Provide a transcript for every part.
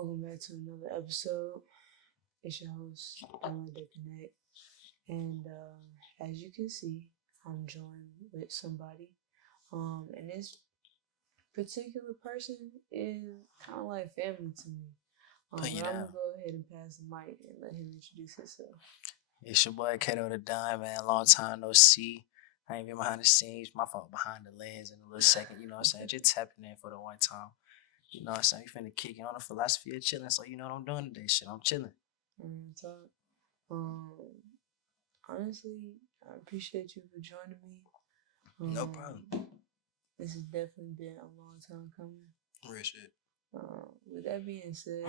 Welcome back to another episode. It's your host, Ellen Connect. And as you can see, I'm joined with somebody. And this particular person is kind of like family to me. But I'm going to go ahead and pass the mic and let him introduce himself. It's your boy Kato the Dime, man. Long time no see. I ain't been behind the scenes. My fault behind the lens in a little second. You know what I'm saying? Just tapping in for the one time. You know what I'm saying? We finna kick it on the philosophy of chilling. So you know what I'm doing today. Shit, I'm chilling. Talk. Honestly, I appreciate you for joining me. No problem. This has definitely been a long time coming. Real shit. With that being said,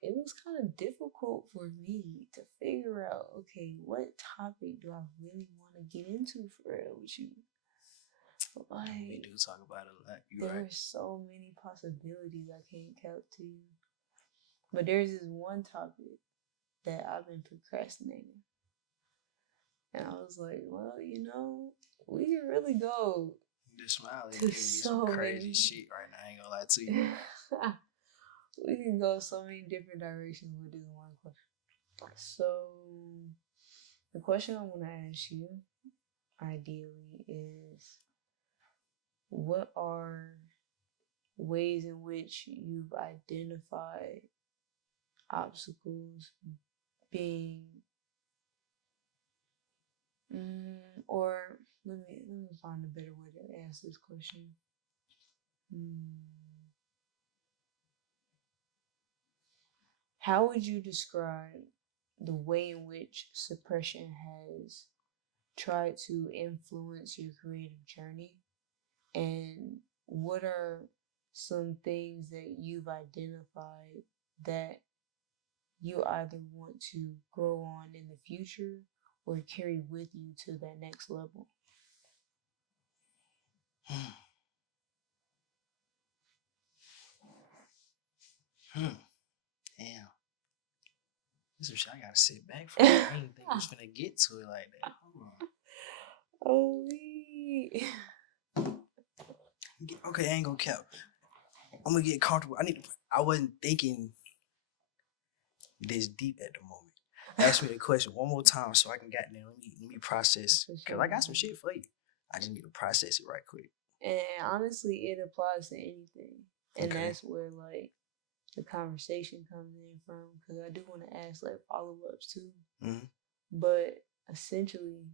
it was kind of difficult for me to figure out, okay, what topic do I really want to get into for real with you? Like, we do talk about it a lot. There are so many possibilities I can't count to you. But there's this one topic that I've been procrastinating. And I was like, well, we can really go. The smile is giving me some crazy shit right now. I ain't gonna lie to you. We can go so many different directions with this one question. So, the question I want to ask you, ideally, is what are ways in which you've identified obstacles being, or let me find a better way to ask this question. How would you describe the way in which suppression has tried to influence your creative journey? And what are some things that you've identified that you either want to grow on in the future or carry with you to that next level? Damn. This is shit I gotta sit back for. I didn't think I was finna get to it like that. Hold on. Okay, I ain't gonna cap. I'm gonna get comfortable. I wasn't thinking this deep at the moment. Ask me the question one more time so I can get there. Let me process. Cause I got some shit for you. I just need to process it right quick. And honestly, it applies to anything. And that's where like the conversation comes in from. Cause I do want to ask like follow-ups too. Mm-hmm. But essentially,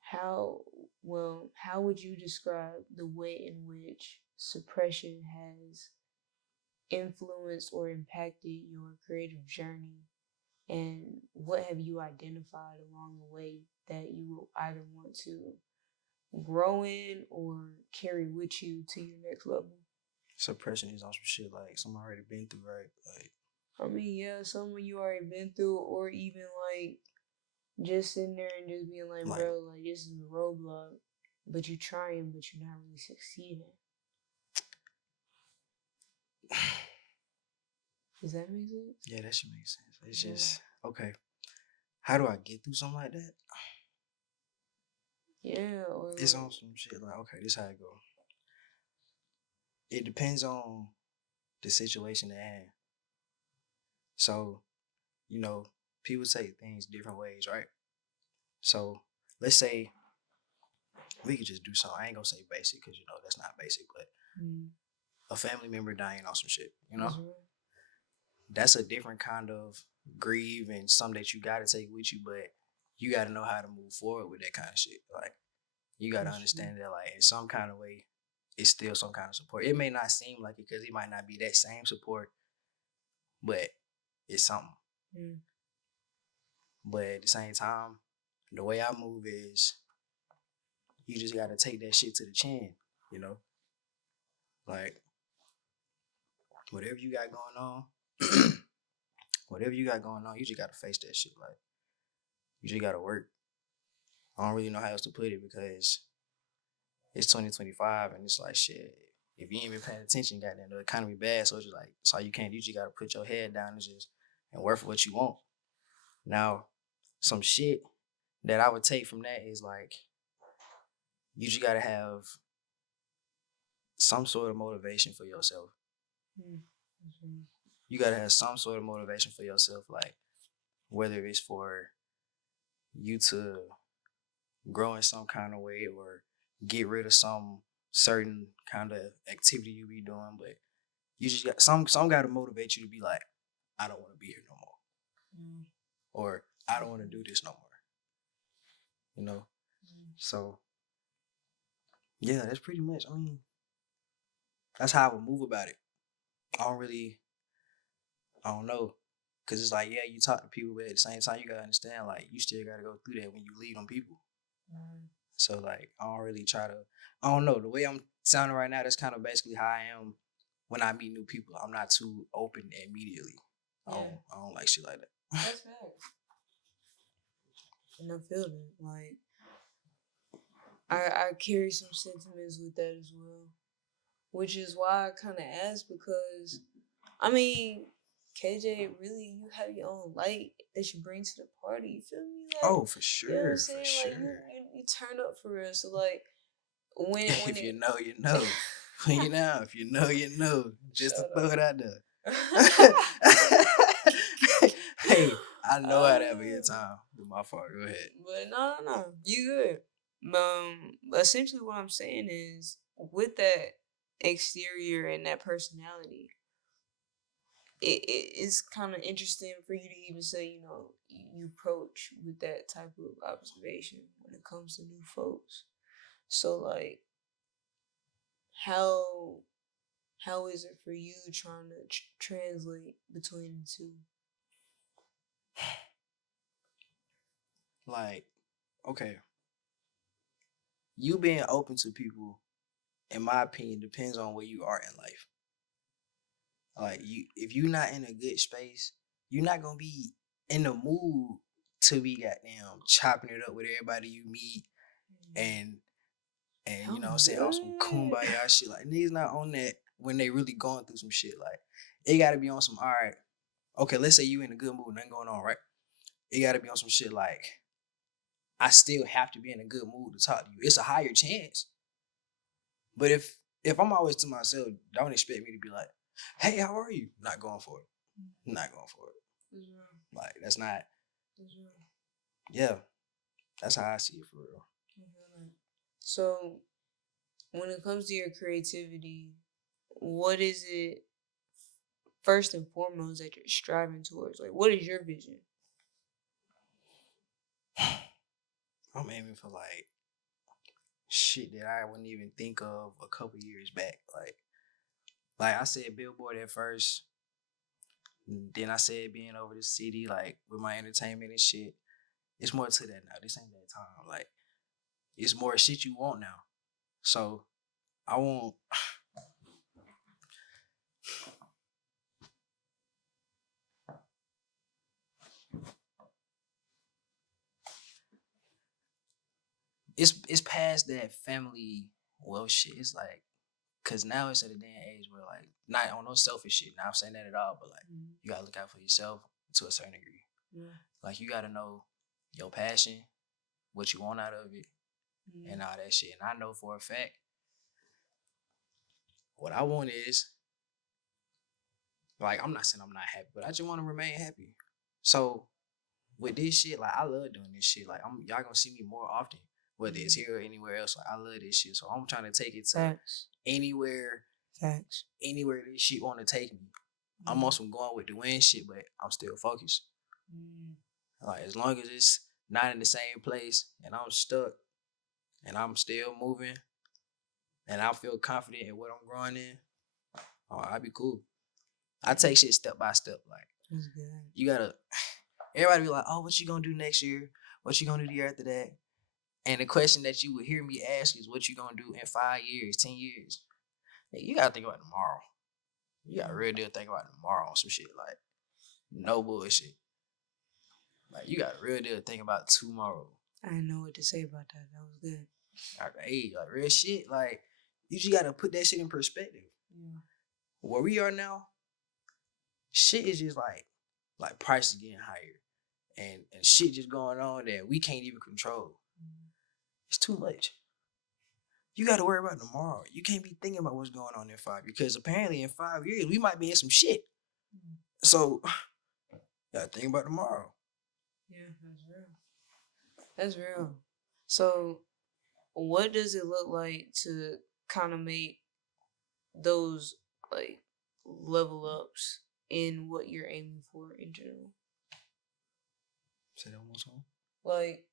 how would you describe the way in which suppression has influenced or impacted your creative journey? And what have you identified along the way that you will either want to grow in or carry with you to your next level? Suppression is also shit like something I already been through, right? Like, I mean, yeah, something you already been through, or even like just sitting there and just being like, bro, like this is a roadblock, but you're trying, but you're not really succeeding. Does that make sense? Yeah, that should make sense. It's just, okay, how do I get through something like that? Yeah, or it's on some shit like, okay, this how it go. It depends on the situation at hand. So, people take things different ways, right? So, let's say we could just do something. I ain't gonna say basic because, that's not basic, but a family member dying on some shit, That's a different kind of grieve and something that you got to take with you, but you got to know how to move forward with that kind of shit. Like, you got to understand that, like, in some kind of way, it's still some kind of support. It may not seem like it because it might not be that same support, but it's something. But at the same time, the way I move is you just got to take that shit to the chin, Like, whatever you got going on, you just got to face that shit. Like, you just got to work. I don't really know how else to put it because it's 2025 and it's like, shit, if you ain't been paying attention, goddamn, the economy bad, so it's just like, so you can't, you just gotta put your head down and work for what you want. Now, some shit that I would take from that is like, you just gotta have some sort of motivation for yourself. you gotta have some sort of motivation for yourself, like whether it's for you to grow in some kind of way or get rid of some certain kind of activity you be doing, but you just got some got to motivate you to be like, I don't want to be here no more, or I don't want to do this no more. You know, so yeah, that's pretty much. I mean, that's how I would move about it. I don't know, cause it's like, yeah, you talk to people, but at the same time, you gotta understand, like, you still gotta go through that when you lead on people. So like, I don't really try to. I don't know, the way I'm sounding right now. That's kind of basically how I am when I meet new people. I'm not too open immediately. I don't like shit like that. That's right. And I feel that. Like, I carry some sentiments with that as well, which is why I kind of asked, because I mean, KJ, really, you have your own light that you bring to the party. You feel me? Like, oh, for sure. You know what I'm saying? Like, you turn up for real. So like, when if you know, you know. You know, if you know, you know. Just to throw it out there. Hey, I know I'd have a good time. My fault. Go ahead. But no, you good. Essentially, what I'm saying is, with that exterior and that personality, it's kind of interesting for you to even say, you know, you approach with that type of observation when it comes to new folks. So like, how is it for you trying to translate between the two? Like, okay, you being open to people, in my opinion, depends on where you are in life. Like, if you're not in a good space, you're not gonna be in the mood to be goddamn chopping it up with everybody you meet, and you know what I'm saying, on some kumbaya shit. Like, niggas not on that when they really going through some shit. Like, it gotta be on some, all right, okay, let's say you in a good mood, nothing going on, right? It gotta be on some shit like, I still have to be in a good mood to talk to you. It's a higher chance. But if I'm always to myself, don't expect me to be like, hey, how are you? Not going for it. Not going for it. Like, that's not. Yeah, that's how I see it for real. So, when it comes to your creativity, what is it first and foremost that you're striving towards? Like, what is your vision? I'm aiming for like shit that I wouldn't even think of a couple years back. Like I said, Billboard at first. Then I said being over the city, like with my entertainment and shit. It's more to that now. This ain't that time. Like, it's more shit you want now. So I want. It's past that family wealth shit. It's like, cause now it's at a damn age where, like, not on no selfish shit. Not saying that at all, but like, you gotta look out for yourself to a certain degree. Like, you gotta know your passion, what you want out of it, and all that shit. And I know for a fact, what I want is, like, I'm not saying I'm not happy, but I just want to remain happy. So with this shit, like, I love doing this shit. Like, y'all gonna see me more often, whether it's here or anywhere else. Like, I love this shit. So I'm trying to take it to anywhere. Anywhere this shit want to take me. I'm on some going with the wind shit, but I'm still focused. Like, as long as it's not in the same place and I'm stuck and I'm still moving and I feel confident in what I'm growing in, I'll be cool. I take shit step by step. Like, you gotta, everybody be like, oh, what you gonna do next year? What you gonna do the year after that? And the question that you would hear me ask is, what you gonna do in 5 years, 10 years? Hey, you gotta think about tomorrow. You gotta real deal think about tomorrow on some shit. Like, no bullshit. Like, you gotta real deal think about tomorrow. I didn't know what to say about that. That was good. Hey, like, real shit. Like, you just gotta put that shit in perspective. Where we are now, shit is just like prices getting higher, and shit just going on that we can't even control. It's too much. You got to worry about tomorrow. You can't be thinking about what's going on in 5 years, because apparently in 5 years we might be in some shit. So, gotta think about tomorrow. Yeah, that's real. That's real. So, what does it look like to kind of make those like level ups in what you're aiming for in general? Say that one more time. Like,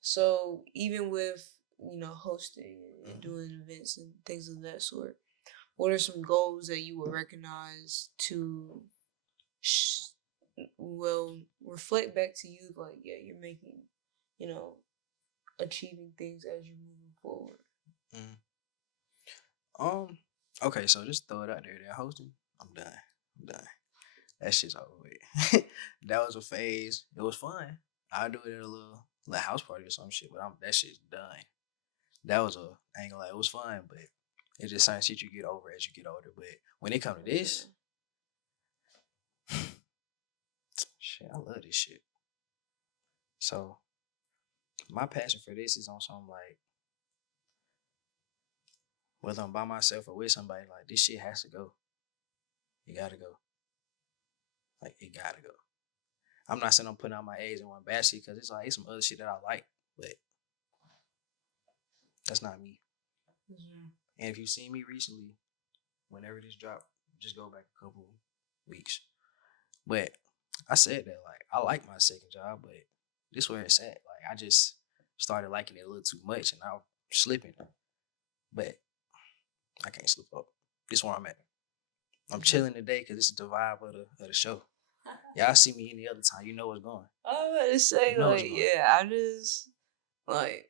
so even with hosting and doing events and things of that sort, what are some goals that you would recognize to reflect back to you like, yeah, you're making, you know, achieving things as you're moving forward? Okay, so just throw it out there. That hosting, I'm done. That shit's over with. That was a phase. It was fun. I'll do it at a little house party or some shit, but that shit's done. That was I ain't gonna lie, it was fun, but it's just certain shit you get over as you get older. But when it comes to this, shit, I love this shit. So my passion for this is on something like whether I'm by myself or with somebody, like this shit has to go. It gotta go. Like it gotta go. I'm not saying I'm putting out my eggs in one basket because it's some other shit that I like, but that's not me. Mm-hmm. And if you see me recently, whenever this dropped, just go back a couple weeks. But I said that like I like my second job, but this where it's at. Like I just started liking it a little too much, and I'm slipping. But I can't slip up. This where I'm at. I'm chilling today because this is the vibe of the show. Y'all see me any other time, you know what's going. I was about to say, like, yeah, I just like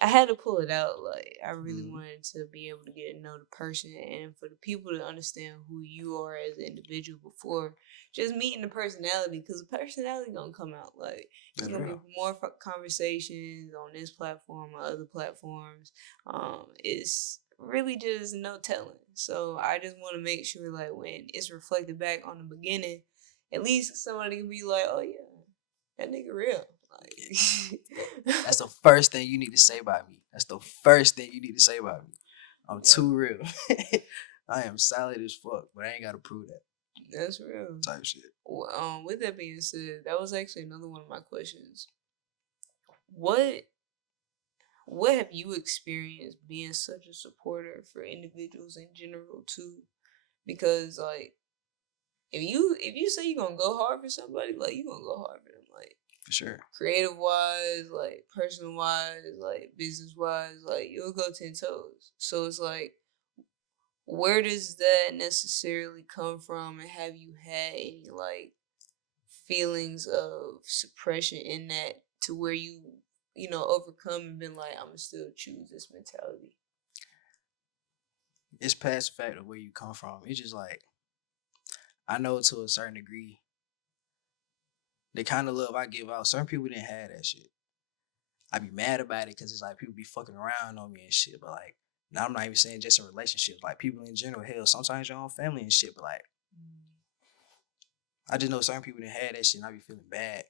I had to pull it out. Like, I really wanted to be able to get to know the person and for the people to understand who you are as an individual before just meeting the personality. Because the personality gonna come out. Like, it's gonna be more conversations on this platform or other platforms. It's really just no telling. So I just want to make sure, like, when it's reflected back on the beginning, at least somebody can be like, "Oh yeah, that nigga real." That's the first thing you need to say about me. That's the first thing you need to say about me. I'm too real. I am solid as fuck, but I ain't gotta prove that. That's real. Type shit. Well, with that being said, that was actually another one of my questions. What have you experienced being such a supporter for individuals in general too? Because like if you say you're gonna go hard for somebody, like you gonna go hard for them. Like for sure. Creative wise, like personal wise, like business wise, like you'll go 10 toes. So it's like, where does that necessarily come from, and have you had any like feelings of suppression in that to where you overcome and been like, I'm gonna still choose this mentality? It's past the fact of where you come from. It's just like I know to a certain degree the kind of love I give out, certain people didn't have that shit. I be mad about it because it's like people be fucking around on me and shit. But like, now I'm not even saying just in relationships. Like people in general, hell, sometimes your own family and shit. But like, I just know certain people didn't have that shit, and I be feeling bad.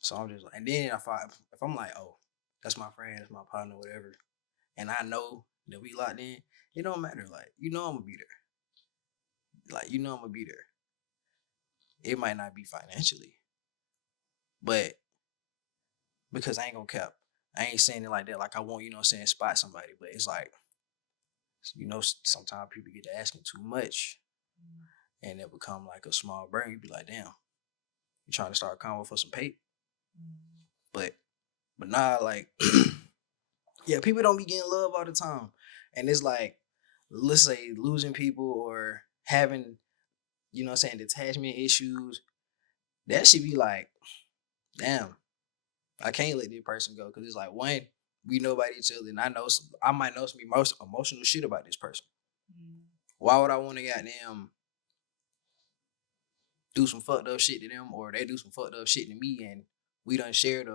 So I'm just like, and then if I'm like, oh, that's my friend, that's my partner, whatever, and I know that we locked in, it don't matter. Like, you know I'm gonna be there. Like, you know I'm gonna be there. It might not be financially, but because I ain't gonna cap. I ain't saying it like that. Like I want, spot somebody. But it's like, sometimes people get to asking too much, and it become like a small burden. You be like, damn, you trying to start a convo for some pay? But nah, like, yeah, people don't be getting love all the time, and it's like, let's say losing people or having, detachment issues. That should be like, damn, I can't let this person go because it's like, one, we know about each other, and I might know some most emotional shit about this person. Why would I want to goddamn do some fucked up shit to them, or they do some fucked up shit to me, and we done shared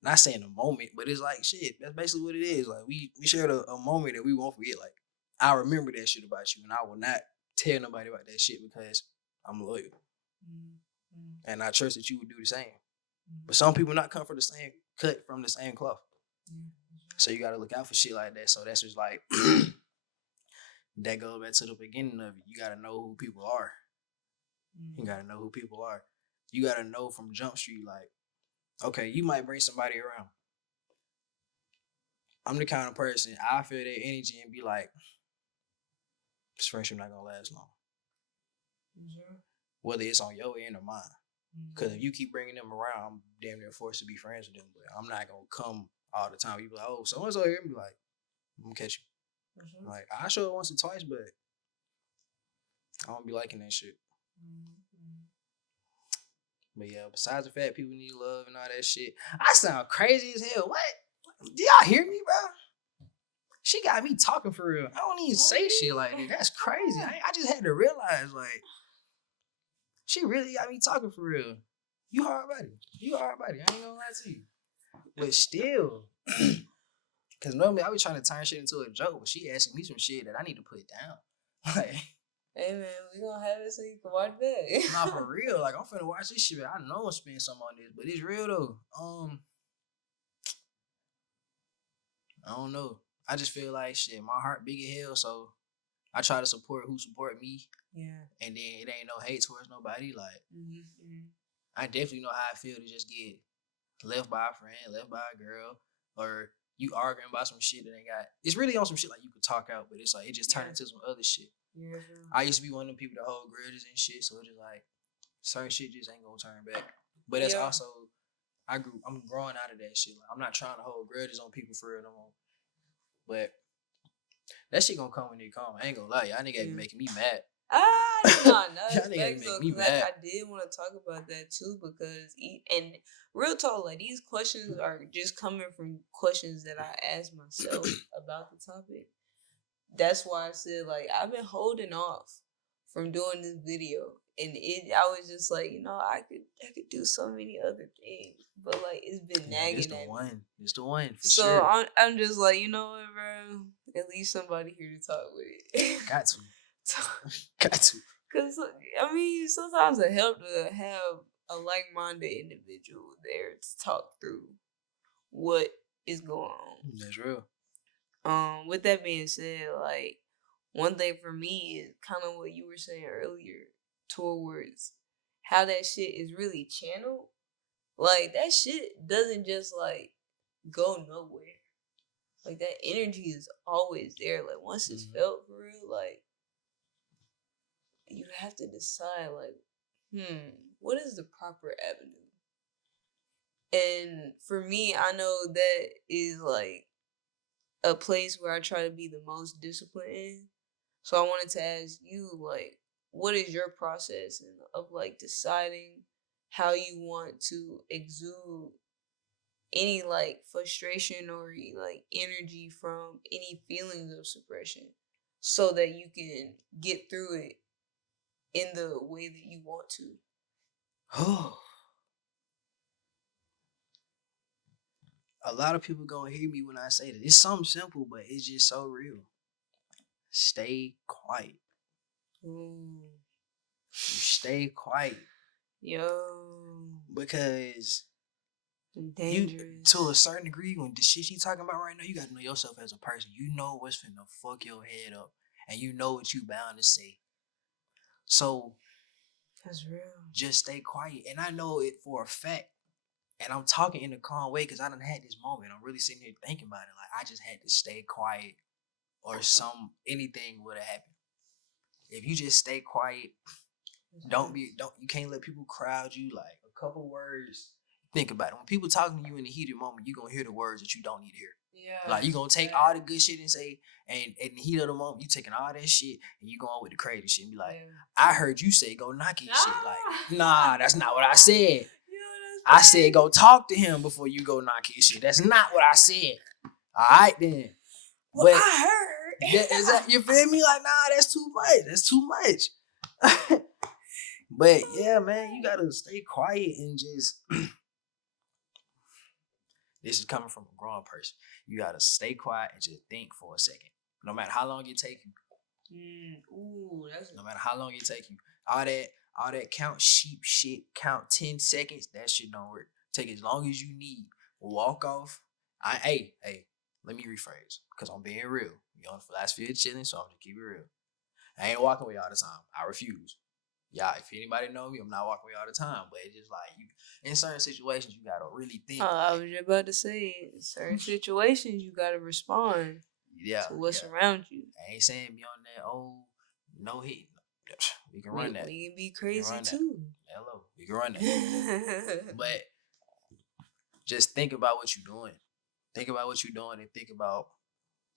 not saying a moment, but it's like shit. That's basically what it is. Like we shared a moment that we won't forget. Like I remember that shit about you, and I will not tell nobody about that shit because I'm loyal, and I trust that you would do the same. But some people not come from the same cut from the same cloth. So you got to look out for shit like that. So that's just like that goes back to the beginning of it. You gotta know who people are. You gotta know who people are. You gotta know from Jump Street, like, okay, you might bring somebody around. I'm the kind of person, I feel their energy and be like, this friendship not gonna last long. Mm-hmm. Whether it's on your end or mine. Because if you keep bringing them around, I'm damn near forced to be friends with them. But I'm not gonna come all the time. You be like, oh, so-and-so here. And be like, I'm gonna catch you. Mm-hmm. Like, I show it once or twice, but I don't be liking that shit. Mm-hmm. But yeah, besides the fact people need love and all that shit, I sound crazy as hell. What? Do y'all hear me, bro? She got me talking for real. I don't even say shit like that. That's crazy. I just had to realize, like, she really got me talking for real. You hard body. I ain't gonna lie to you. But still, because normally I be trying to turn shit into a joke, but she asking me some shit that I need to put down. Like, hey man, we gonna have it so you can watch that. Nah, for real. Like, I'm finna watch this shit. I know I'm spending something on this, but it's real though. I don't know. I just feel like shit. My heart big as hell, so I try to support who support me. Yeah. And then it ain't no hate towards nobody. Like, I definitely know how I feel to just get left by a friend, left by a girl, or you arguing about some shit that ain't got. It's really on some shit like you could talk out, but it's like it just turned into some other shit. Yeah. I used to be one of them people that hold grudges and shit, so it's just like certain shit just ain't gonna turn back. But that's also I'm growing out of that shit. Like, I'm not trying to hold grudges on people for real no more. But that shit gonna come when it come. I ain't gonna lie, y'all niggas making me mad. No, it's make me mad. I did want to talk about that too because and real talk, like these questions are just coming from questions that I asked myself about the topic. That's why I said like I've been holding off from doing this video, and I was just like, I could do so many other things, but like it's been nagging at me. It's the one for so sure. So I'm just like, you know what, bro? At least somebody here to talk with it. Got to. Because, I mean, sometimes it helps to have a like-minded individual there to talk through what is going on. That's real. With that being said, like, one thing for me is kind of what you were saying earlier towards how that shit is really channeled. Like, that shit doesn't just, like, go nowhere. Like, that energy is always there. Like, once it's felt for real, like, you have to decide, like, what is the proper avenue? And for me, I know that is, like, a place where I try to be the most disciplined in. So I wanted to ask you, like, what is your process of, like, deciding how you want to exude any, like, frustration or, like, energy from any feelings of suppression so that you can get through it in the way that you want to? A lot of people gonna hear me when I say that. It's something simple, but it's just so real. Stay quiet. You stay quiet. Yo. Because dangerous. You, to a certain degree, when the shit you talking about right now, you gotta know yourself as a person. You know what's finna fuck your head up, and you know what you bound to say. So that's real. Just stay quiet. And I know it for a fact. And I'm talking in a calm way because I done had this moment. I'm really sitting here thinking about it. Like, I just had to stay quiet or anything would have happened. If you just stay quiet, you can't let people crowd you. Like, a couple words. Think about it. When people talking to you in the heated moment, you're going to hear the words that you don't need to hear. Yeah. Like, you're going to take all the good shit and say, and in the heat of the moment, you taking all that shit and you going with the crazy shit and be like, I heard you say go knock his shit. Like, nah, that's not what I said. I said go talk to him before you go knock his shit. That's not what I said. All right, then. Well, but I heard. You feel me? Like, nah, that's too much. That's too much. But, yeah, man, you got to stay quiet and just... This is coming from a grown person. You got to stay quiet and just think for a second. No matter how long it take you. No matter how long it take you. All that count sheep shit, count 10 seconds, that shit don't work. Take as long as you need. Walk off. Hey, let me rephrase, because I'm being real. We on the philosophy of chilling, so I'm gonna keep it real. I ain't walking away all the time. I refuse. Y'all, if anybody know me, I'm not walking away all the time. But it's just like you, in certain situations, you gotta really think. I was just about to say, in certain situations, you gotta respond. To what's around you. I ain't saying be on that no hit. We can run that. We can be crazy too. Hello, we can run that. But just think about what you're doing. Think about what you're doing and think about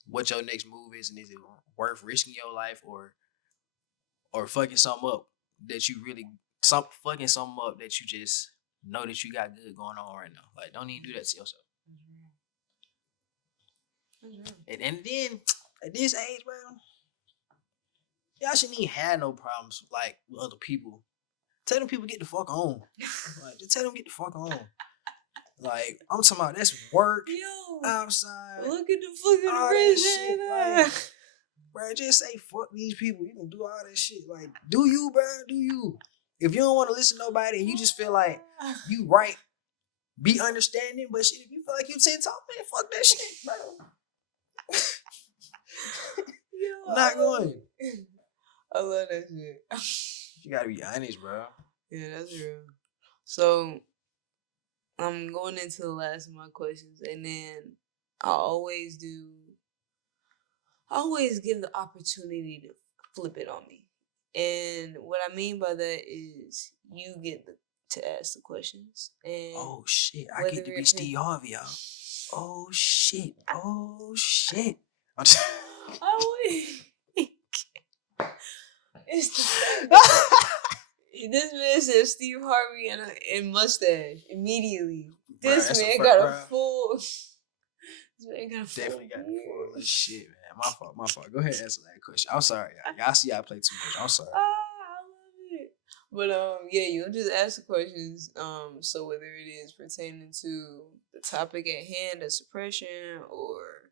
what your next move is, and is it worth risking your life or fucking something up that you really fucking something up that you just know that you got good going on right now. Like, don't even do that to yourself. And then at this age, bro, y'all shouldn't even have no problems like with other people. Tell them people get the fuck on. Like, just tell them get the fuck on. Like, I'm talking about that's work. Yo, outside. Look at the fucking shit. Like, bro, just say fuck these people. You can do all that shit. Like, do you, bro? Do you? If you don't want to listen to nobody and you just feel like you right, be understanding. But shit, if you feel like you 10 talk, man, fuck that shit, bro. Yo, not going. I love that shit. You gotta be honest, bro. Yeah, that's real. So, I'm going into the last of my questions, and then I always give the opportunity to flip it on me. And what I mean by that is you get to ask the questions. And oh shit, I get to be Steve Harvey, y'all. Oh shit. Oh shit. This man said Steve Harvey and mustache immediately. This bro, man got a full. This man got a full. Definitely got a full shit, man. My fault. Go ahead and answer that question. I'm sorry, y'all. Y'all see I play too much. I'm sorry. I love it. But yeah, you'll just ask the questions. So whether it is pertaining to the topic at hand, the suppression, or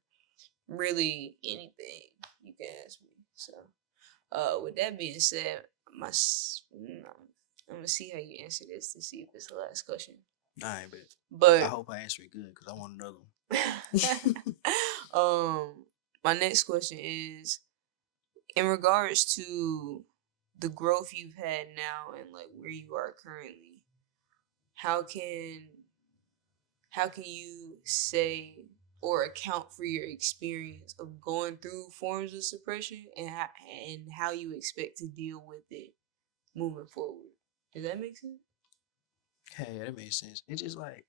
really anything, you can ask me. So, with that being said, I'm gonna see how you answer this to see if it's the last question. All right, but I hope I answer it good because I want another one. My next question is in regards to the growth you've had now and like where you are currently. How can you say or account for your experience of going through forms of suppression and how you expect to deal with it moving forward? Does that make sense? Hey, that makes sense. It's just like,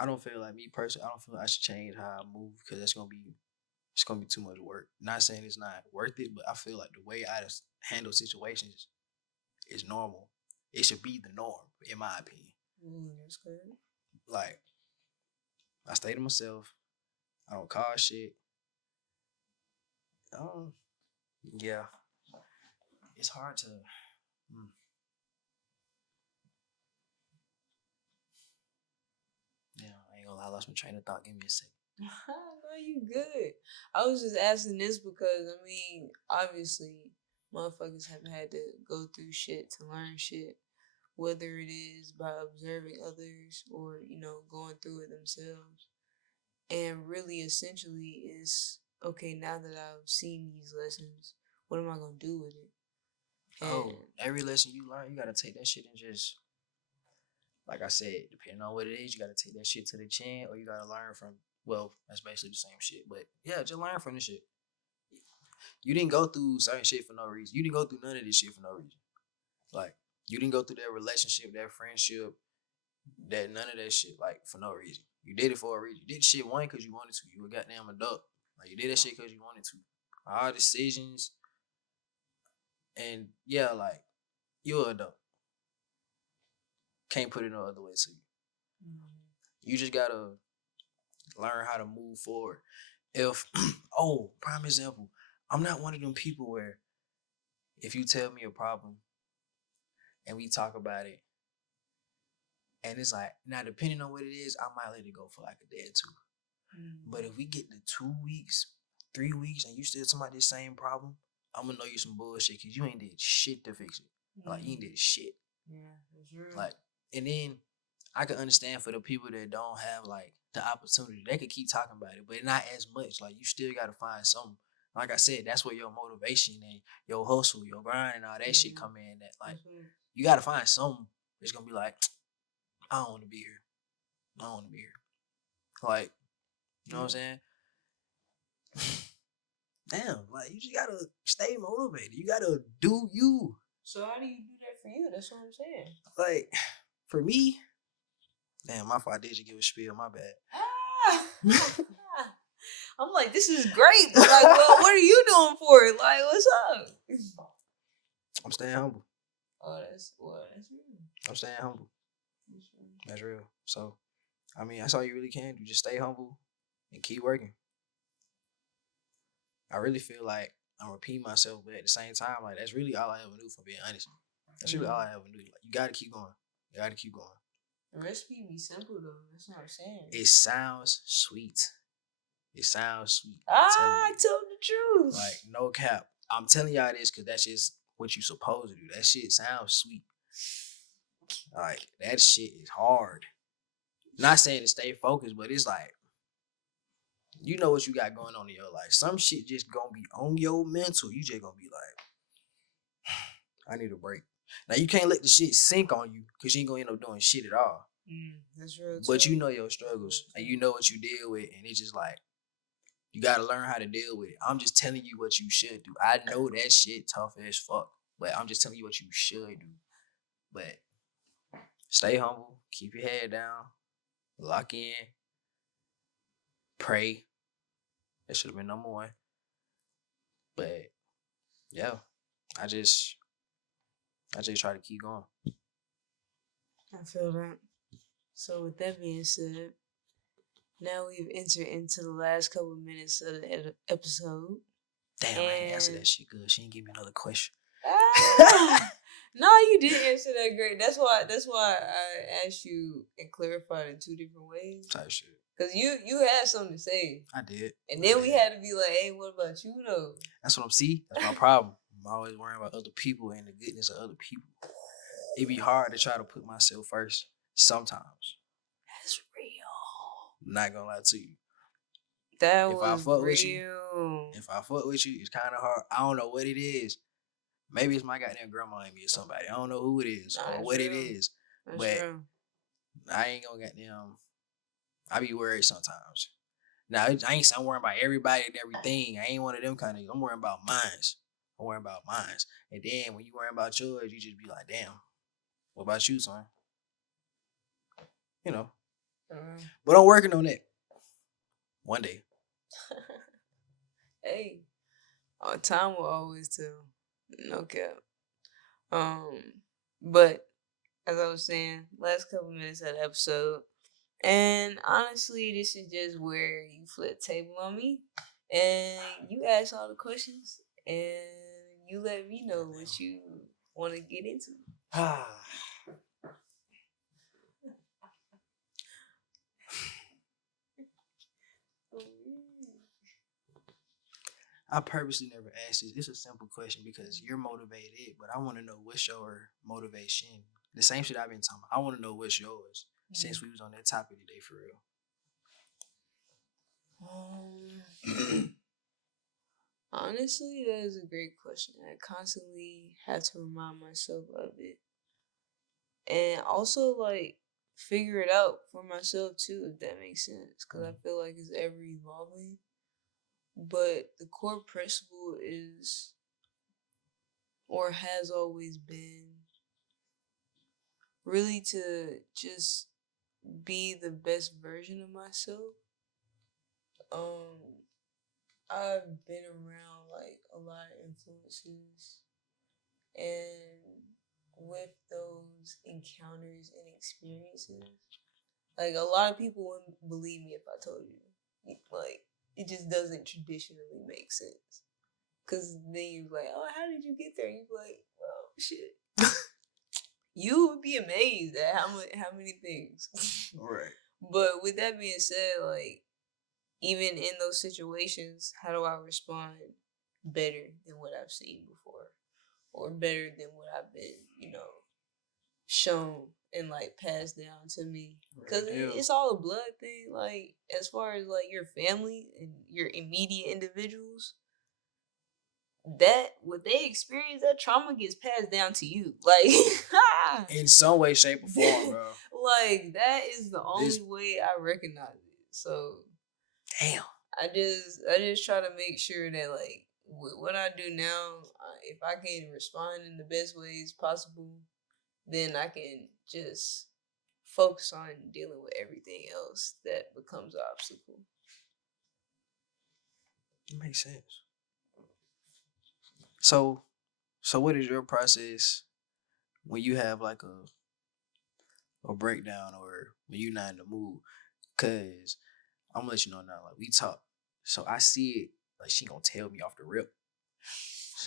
I don't feel like, me personally, I don't feel like I should change how I move because it's gonna be too much work. Not saying it's not worth it, but I feel like the way I handle situations is normal. It should be the norm, in my opinion. That's good. Like, I stay to myself. I don't cause shit. Yeah. It's hard to. Yeah, I ain't gonna lie. I lost my train of thought. Give me a second. No, you good. I was just asking this because, I mean, obviously, motherfuckers have had to go through shit to learn shit, whether it is by observing others or, going through it themselves. And really, essentially, is, okay, now that I've seen these lessons, what am I going to do with it? And every lesson you learn, you got to take that shit and just, like I said, depending on what it is, you got to take that shit to the chin or you got to learn from, well, that's basically the same shit. But yeah, just learn from the shit. You didn't go through certain shit for no reason. You didn't go through none of this shit for no reason. Like, you didn't go through that relationship, that friendship, that none of that shit, like, for no reason. You did it for a reason. You did shit one because you wanted to. You were goddamn adult. Like, you did that shit because you wanted to. All decisions. And yeah, like, you're an adult. Can't put it no other way to you. You just gotta learn how to move forward. If, prime example, I'm not one of them people where if you tell me a problem and we talk about it, and it's like, now depending on what it is, I might let it go for like a day or two. But if we get to 2 weeks, 3 weeks, and you still talking about this same problem, I'm gonna know you some bullshit because you ain't did shit to fix it. Like, you ain't did shit. Yeah, that's real. Like, and then I can understand for the people that don't have like the opportunity. They could keep talking about it, but not as much. Like, you still got to find something. Like I said, that's where your motivation and your hustle, your grind, and all that shit come in. That, like, you got to find something that's going to be like, I don't want to be here. I don't want to be here. Like, you know what I'm saying? Damn, like, you just got to stay motivated. You got to do you. So how do you do that for you? That's what I'm saying. Like, for me, damn, my fault. I did just give a spiel. My bad. I'm like, this is great. But like, well, what are you doing for it? Like, what's up? I'm staying humble. Oh, that's real. I'm staying humble. That's real. So, I mean, that's all you really can do. Just stay humble and keep working. I really feel like I'm repeating myself, but at the same time, like, that's really all I ever knew, for being honest. That's really all I ever knew. Like, you gotta keep going. You gotta keep going. The recipe be simple though. That's what I'm saying. It sounds sweet. It sounds sweet. I told the truth. Like, no cap. I'm telling y'all this because that's just what you supposed to do. That shit sounds sweet. Like, that shit is hard. Not saying to stay focused, but it's like, you know what you got going on in your life. Some shit just gonna be on your mental. You just gonna be like, I need a break. Now, you can't let the shit sink on you because you ain't gonna end up doing shit at all. That's real. But you know your struggles and you know what you deal with, and it's just like, you gotta learn how to deal with it. I'm just telling you what you should do. I know that shit tough as fuck, but I'm just telling you what you should do. But stay humble, keep your head down, lock in, pray. That should have been number one. But yeah, I just try to keep going. I feel that. So with that being said, now we've entered into the last couple of minutes of the episode. Damn, I didn't answer that shit good. She didn't give me another question. No, you did answer that great. That's why I asked you and clarified in two different ways. Type shit. Cause you had something to say. I did. And then we had to be like, hey, what about you though? That's what I'm see. That's my problem. I'm always worrying about other people and the goodness of other people. It be hard to try to put myself first sometimes. That's real. I'm not gonna lie to you. That if was I fuck real. With you, if I fuck with you, it's kind of hard. I don't know what it is. Maybe it's my goddamn grandma in me or somebody. I don't know who it is or what it is. That's but true. I ain't gonna goddamn. I be worried sometimes. Now, I ain't saying I'm worrying about everybody and everything. I ain't one of them kind of. I'm worrying about mines. And then when you worrying about yours, you just be like, damn, what about you, son? You know. But I'm working on it. One day. Hey, time will always tell. No cap. But as I was saying, last couple minutes of the episode, and honestly, this is just where you flip the table on me, and you ask all the questions, and you let me know what you want to get into. I purposely never asked this. It's a simple question because you're motivated, but I want to know what's your motivation. The same shit I've been talking about. I want to know what's yours since we was on that topic today for real. Honestly, that is a great question. I constantly have to remind myself of it. And also, like, figure it out for myself, too, if that makes sense. Because I feel like it's ever evolving. But the core principle is, or has always been, really to just be the best version of myself. I've been around like a lot of influences, and with those encounters and experiences, like, a lot of people wouldn't believe me if I told you. Like, it just doesn't traditionally make sense. Cause then you're like, oh, how did you get there? And you're like, well, shit. You would be amazed at how many things. Right. But with that being said, like, even in those situations, how do I respond better than what I've seen before? Or better than what I've been, shown and like passed down to me. Because it's all a blood thing. Like, as far as like your family and your immediate individuals, that what they experience, that trauma gets passed down to you. Like, in some way, shape, or form, bro. Like, that is the only way I recognize it. So, damn. I just try to make sure that, like, what I do now, if I can respond in the best ways possible, then I can just focus on dealing with everything else that becomes an obstacle. It makes sense. So what is your process when you have like a breakdown or when you're not in the mood? Cause I'm gonna let you know now, like we talk. So I see it like she gonna tell me off the rip. It's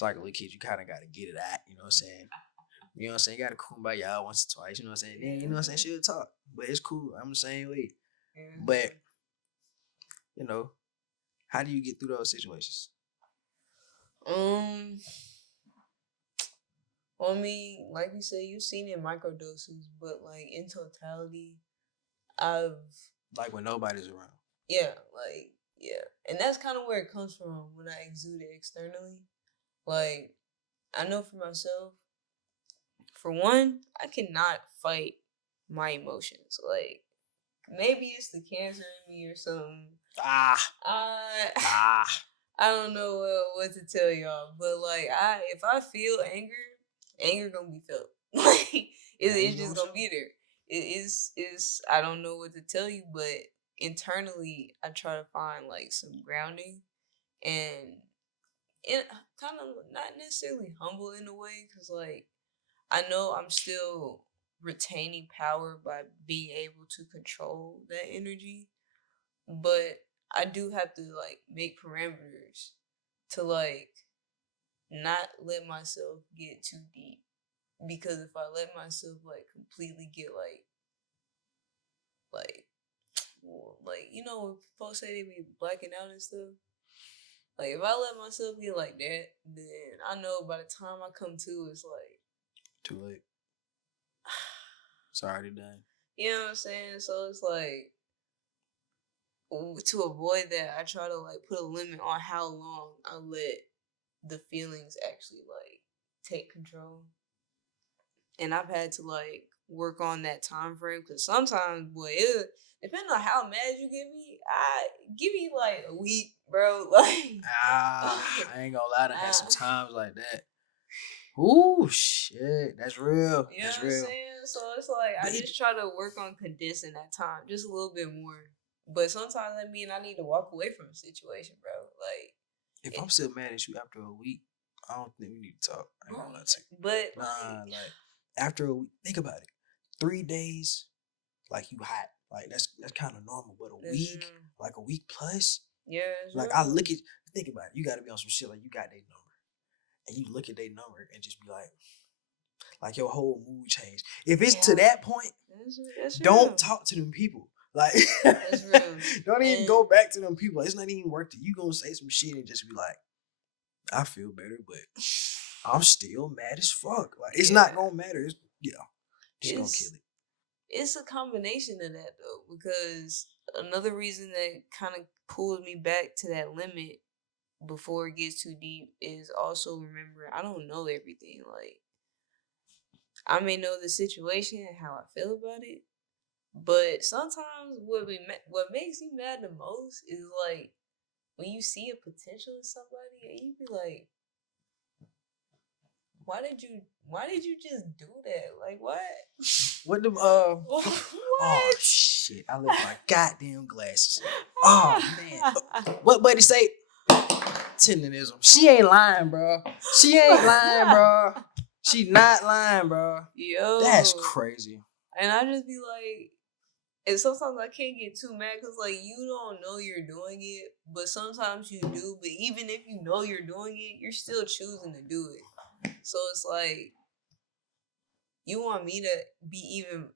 like a little kid, you kinda gotta get it out, you know what I'm saying? You know what I'm saying? You gotta kumbaya once or twice, you know what I'm saying? Then you know what I'm saying, she'll talk. But it's cool. I'm the same way. Mm-hmm. But you know, how do you get through those situations? I mean, like you said, you've seen it in microdoses, but like in totality, I've like when nobody's around. Yeah, and that's kind of where it comes from when I exude it externally. Like, I know for myself, for one, I cannot fight my emotions. Like, maybe it's the cancer in me or something. I don't know what to tell y'all, but like, if I feel anger gonna be felt. Like, it's just gonna be there. It's I don't know what to tell you, but internally I try to find like some grounding and it kind of not necessarily humble in a way, because like I know I'm still retaining power by being able to control that energy, but I do have to like make parameters to like not let myself get too deep, because if I let myself like completely get like you know when folks say they be blacking out and stuff, like if I let myself get like that, then I know by the time I come to, it's like too late. It's already done. You know what I'm saying? So it's like, to avoid that, I try to like put a limit on how long I let the feelings actually like take control. And I've had to like work on that time frame, because sometimes, boy, it depending on how mad you give me like a week, bro. Like, I ain't gonna lie, I had some times like that. Ooh, shit, that's real. You know what I'm saying? So it's like, I just try to work on condensing that time just a little bit more. But sometimes that means I need to walk away from a situation, bro. Like, if I'm still mad at you after a week, I don't think we need to talk. I ain't gonna lie to you. But like after a week, think about it. 3 days, like you hot, like that's kind of normal. But a week, like a week plus, like I think about it. You got to be on some shit like you got their number, and you look at their number and just be like your whole mood changed. If it's to that point, that's don't talk to them people. Like, that's real. Don't even go back to them people. It's not even worth it. You gonna say some shit and just be like, I feel better, but I'm still mad as fuck. Like, it's not gonna matter. It's gonna kill it. It's a combination of that though, because another reason that kind of pulls me back to that limit before it gets too deep is also remember I don't know everything. Like, I may know the situation and how I feel about it, but sometimes what makes me mad the most is like when you see a potential in somebody and you be like, why did you just do that? Like, what? What the what? Oh shit! I left my goddamn glasses. Oh man! What buddy say? Tenderism. She ain't lying, bro. She ain't lying, bro. She not lying, bro. Yo, that's crazy. And I just be like, and sometimes I can't get too mad because like you don't know you're doing it, but sometimes you do. But even if you know you're doing it, you're still choosing to do it. So it's like, you want me to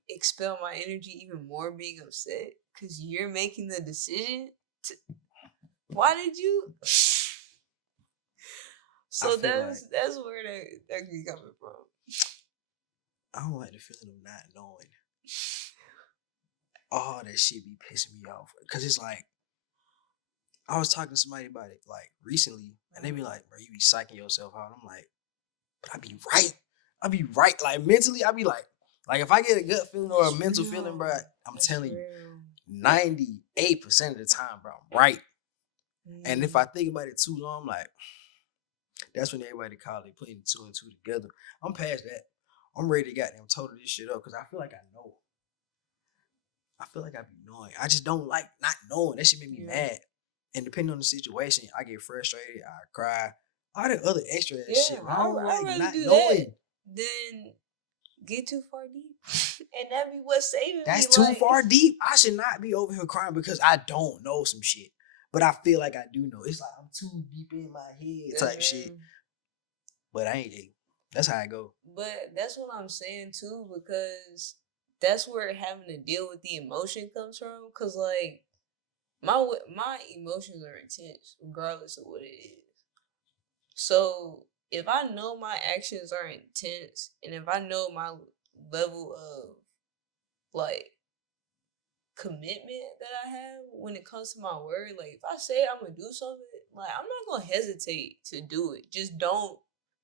expel my energy even more being upset because you're making the decision to. Why did you? So that's where that be coming from. I don't like the feeling of not knowing. All that shit be pissing me off. Cause it's like, I was talking to somebody about it like recently, and they be like, bro, you be psyching yourself out. I'm like, but I be right. I be right. Like mentally, I be like if I get a gut feeling or a mental feeling, bro, I'm telling you, 98% of the time, bro, I'm right. And if I think about it too long, I'm like, that's when everybody call it putting two and two together. I'm past that. I'm ready to goddamn total this shit up because I feel like I know. I feel like I be knowing. I just don't like not knowing. That shit make me mad. And depending on the situation, I get frustrated. I cry. All the other extra shit. I don't like not knowing. Then get too far deep. And that be what's saving me. That's too far deep. I should not be over here crying because I don't know some shit. But I feel like I do know. It's like I'm too deep in my head type shit. But I ain't. That's how I go. But that's what I'm saying too, because that's where having to deal with the emotion comes from. Cause like my emotions are intense, regardless of what it is. So if I know my actions are intense, and if I know my level of like commitment that I have when it comes to my word, like if I say I'm gonna do something, like I'm not gonna hesitate to do it. Just don't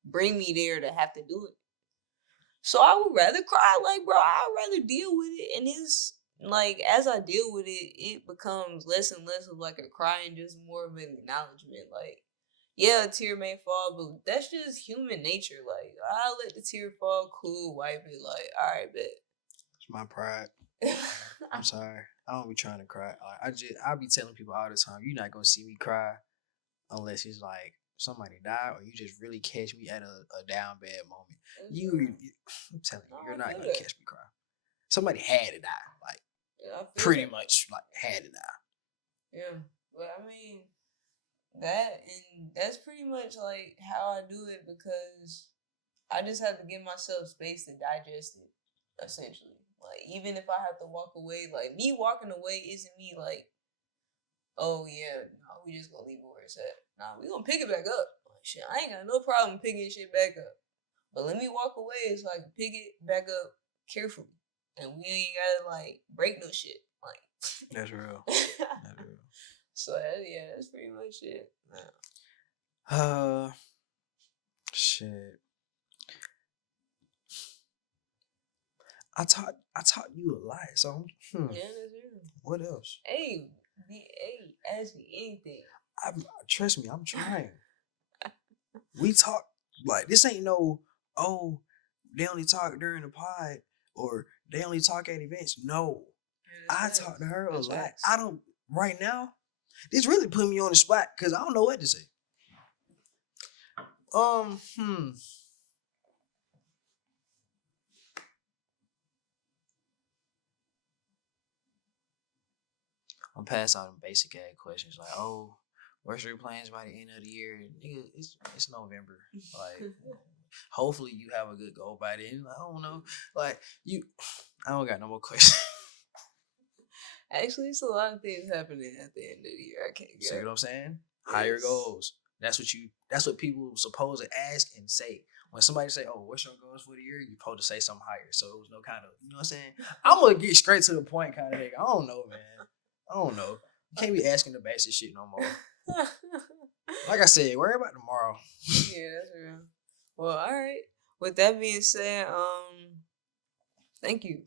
bring me there to have to do it. So I would rather cry, like, bro, I'd rather deal with it. And it's like, as I deal with it, it becomes less and less of like a cry and just more of an acknowledgement. Like, yeah, a tear may fall, but that's just human nature. Like, I let the tear fall, cool, wipe it, like, all right, bet. It's my pride. I'm sorry. I don't be trying to cry. I be telling people all the time, you're not gonna see me cry unless it's like somebody died or you just really catch me at a down bad moment. I'm telling you, you're not gonna catch me cry. Somebody had to die, like pretty much, like had to die. Yeah, but I mean that's pretty much like how I do it, because I just have to give myself space to digest it, essentially. Like, even if I have to walk away, like, me walking away isn't me like, oh yeah, no, we just gonna leave it where it's at. Nah, we gonna pick it back up. Like, shit, I ain't got no problem picking shit back up. But let me walk away so I can pick it back up carefully. And we ain't gotta, like, break no shit. Like, that's real. That's real. So, yeah, that's pretty much it. Shit. I taught you a lot, so yeah, that's real. What else? Hey, ask me anything. Trust me, I'm trying. We talk like this ain't no they only talk during the pod or they only talk at events. No, I talk to her a lot. I don't right now. This really put me on the spot because I don't know what to say. I'm past all them basic ass questions like, oh, what's your plans by the end of the year? Nigga, it's November. Like, hopefully you have a good goal by then. I don't know. Like, I don't got no more questions. Actually, it's a lot of things happening at the end of the year. I can't get. See what I'm saying? Higher goals. That's what people supposed to ask and say. When somebody say, oh, what's your goals for the year? You're supposed to say something higher. So it was no kind of, you know what I'm saying? I'm going to get straight to the point kind of thing. I don't know, man. I don't know. You can't be asking the basic shit no more. Like I said, worry about tomorrow. Yeah, that's real. Well, all right. With that being said, thank you.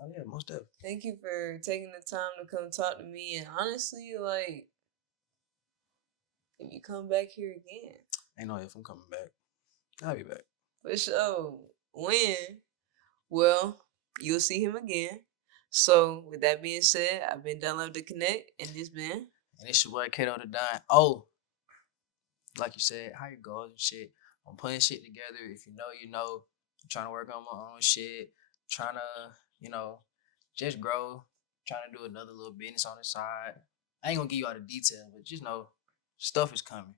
Oh yeah, most definitely. Thank you for taking the time to come talk to me. And honestly, like, if you come back here again, ain't no if I'm coming back. I'll be back. For sure. When? Well, you'll see him again. So, with that being said, I've been Done Love to Connect, and this been. And it's your boy Kato the Don. Oh, like you said, how your goals and shit. I'm putting shit together. If you know, you know. I'm trying to work on my own shit. Trying to, just grow. Trying to do another little business on the side. I ain't gonna give you all the details, but just know stuff is coming.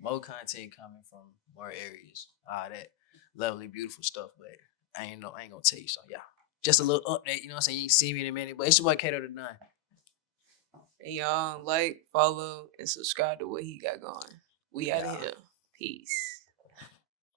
More content coming from more areas. All that lovely, beautiful stuff. But I ain't gonna tell you. So yeah. Just a little update, you know what I'm saying? You ain't see me in a minute, but it's your boy Kato the Nun. And y'all like, follow, and subscribe to what he got going. We out of here. Peace.